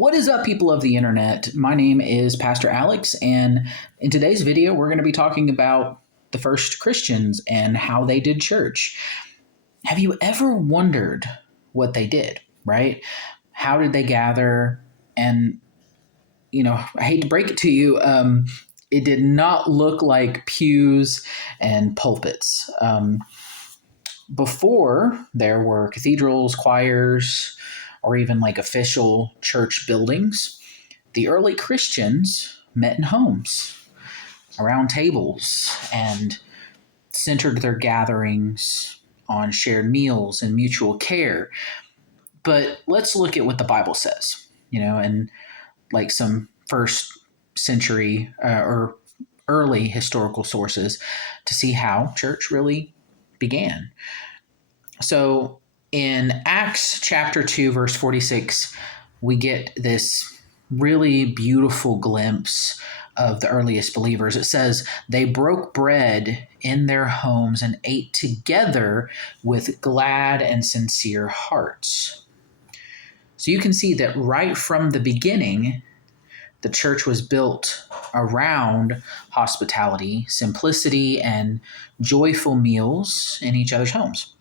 What is up, people of the internet? My name is Pastor Alex, and in today's video, we're going to be talking about the first Christians and how they did church. Have you ever wondered what they did, right? How did they gather? And, I hate to break it to you, it did not look like pews and pulpits. Before, there were cathedrals, choirs, or even like official church buildings. The early Christians met in homes, around tables, and centered their gatherings on shared meals and mutual care. But let's look at what the Bible says, and like some first century or early historical sources to see how church really began. So in Acts chapter 2, verse 46, we get this really beautiful glimpse of the earliest believers. It says, they broke bread in their homes and ate together with glad and sincere hearts. So you can see that right from the beginning, the church was built around hospitality, simplicity, and joyful meals in each other's homes.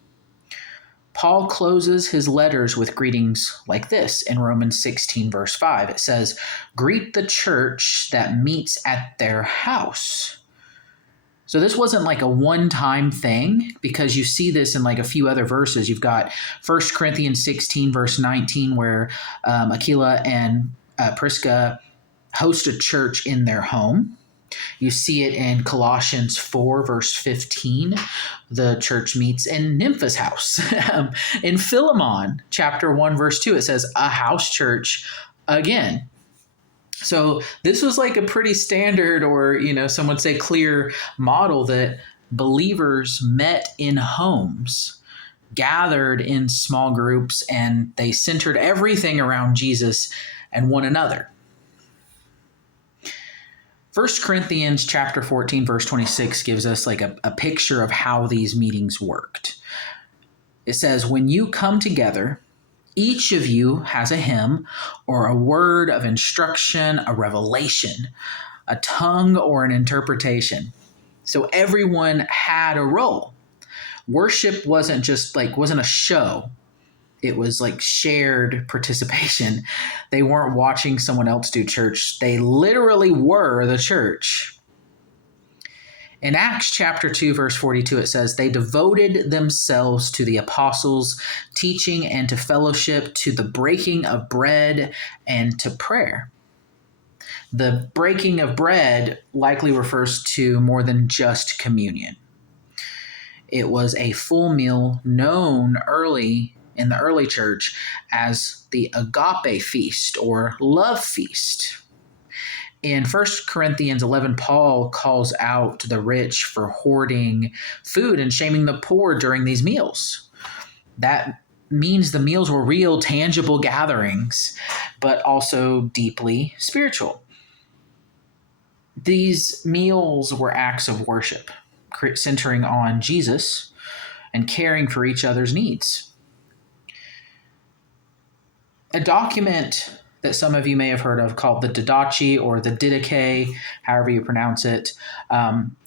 Paul closes his letters with greetings like this in Romans 16, verse 5. It says, greet the church that meets at their house. So this wasn't like a one-time thing, because you see this in like a few other verses. You've got 1 Corinthians 16, verse 19, where Aquila and Prisca host a church in their home. You see it in Colossians 4, verse 15. The church meets in Nympha's house. In Philemon, chapter 1, verse 2, it says, a house church again. So this was like a pretty standard, or, some would say clear model, that believers met in homes, gathered in small groups, and they centered everything around Jesus and one another. 1 Corinthians chapter 14, verse 26 gives us like a picture of how these meetings worked. It says, when you come together, each of you has a hymn or a word of instruction, a revelation, a tongue, or an interpretation. So everyone had a role. Worship wasn't a show. It was like shared participation. They weren't watching someone else do church. They literally were the church. In Acts chapter 2, verse 42, it says, they devoted themselves to the apostles' teaching and to fellowship, to the breaking of bread and to prayer. The breaking of bread likely refers to more than just communion. It was a full meal known in the early church as the agape feast or love feast. In 1 Corinthians 11, Paul calls out the rich for hoarding food and shaming the poor during these meals. That means the meals were real, tangible gatherings, but also deeply spiritual. These meals were acts of worship, centering on Jesus and caring for each other's needs. A document that some of you may have heard of called the Didache or the Didache, however you pronounce it,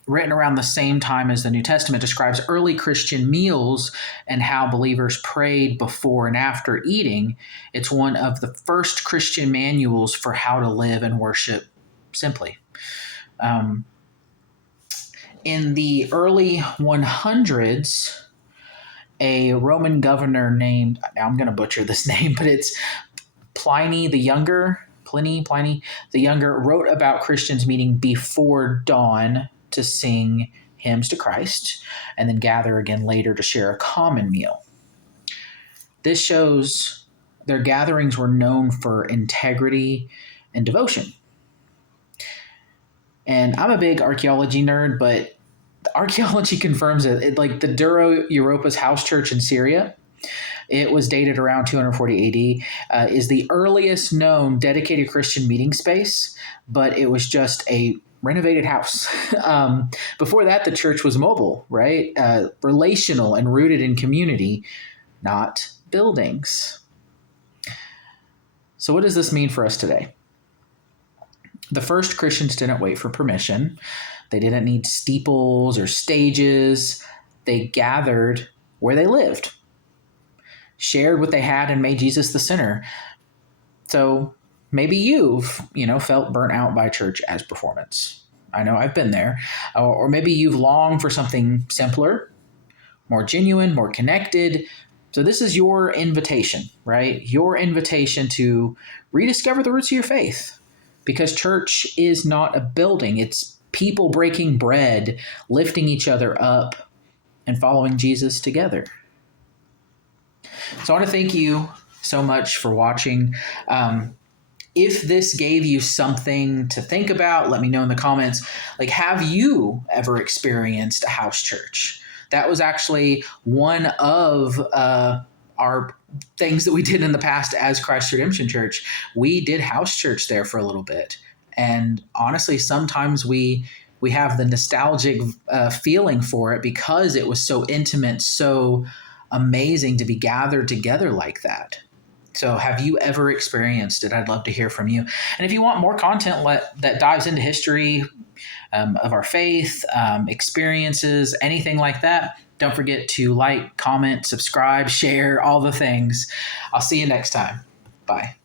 written around the same time as the New Testament, describes early Christian meals and how believers prayed before and after eating. It's one of the first Christian manuals for how to live and worship simply. In the early 100s, a Roman governor named, now I'm going to butcher this name, but it's Pliny the Younger, wrote about Christians meeting before dawn to sing hymns to Christ and then gather again later to share a common meal. This shows their gatherings were known for integrity and devotion. And I'm a big archaeology nerd, but the archaeology confirms it. Like the Dura Europa's house church in Syria, it was dated around 240 AD, is the earliest known dedicated Christian meeting space, but it was just a renovated house. Before that, the church was mobile, right? Relational and rooted in community, not buildings. So what does this mean for us today? The first Christians didn't wait for permission. They didn't need steeples or stages. They gathered where they lived, shared what they had, and made Jesus the center. So maybe you've, felt burnt out by church as performance. I know I've been there. Or maybe you've longed for something simpler, more genuine, more connected. So this is your invitation, right? Your invitation to rediscover the roots of your faith. Because church is not a building. It's people breaking bread, lifting each other up, and following Jesus together. So I want to thank you so much for watching. If this gave you something to think about, let me know in the comments. Like, have you ever experienced a house church? That was actually one of our things that we did in the past as Christ Redemption Church. We did house church there for a little bit. And honestly, sometimes we have the nostalgic feeling for it because it was so intimate, so amazing to be gathered together like that. So have you ever experienced it? I'd love to hear from you. And if you want more content that dives into history of our faith, experiences, anything like that, don't forget to like, comment, subscribe, share, all the things. I'll see you next time. Bye.